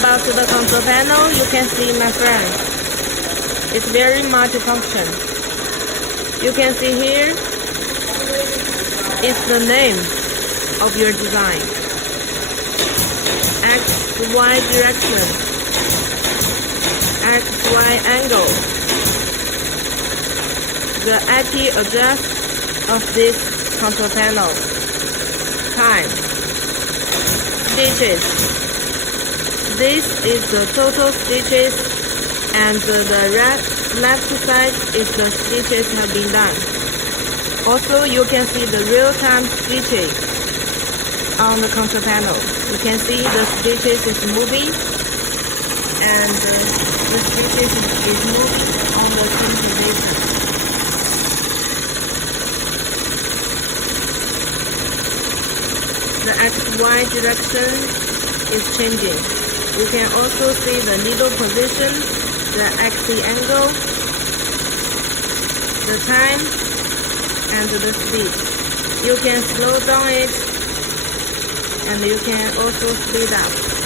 About the control panel, you can see, my friend, it's very multifunction. You can see here, it's the name of your design. X, Y direction, X, Y angle. The IP address of this control panel. Time. Stitches. This is the total stitches, and the left side is the stitches have been done. Also, you can see the real-time stitches on the control panel. You can see the stitches is moving, and the stitches is moving on the synchronization. The XY direction is changing. You can also see the needle position, the axis angle, the time, and the speed. You can slow down it, and you can also speed up.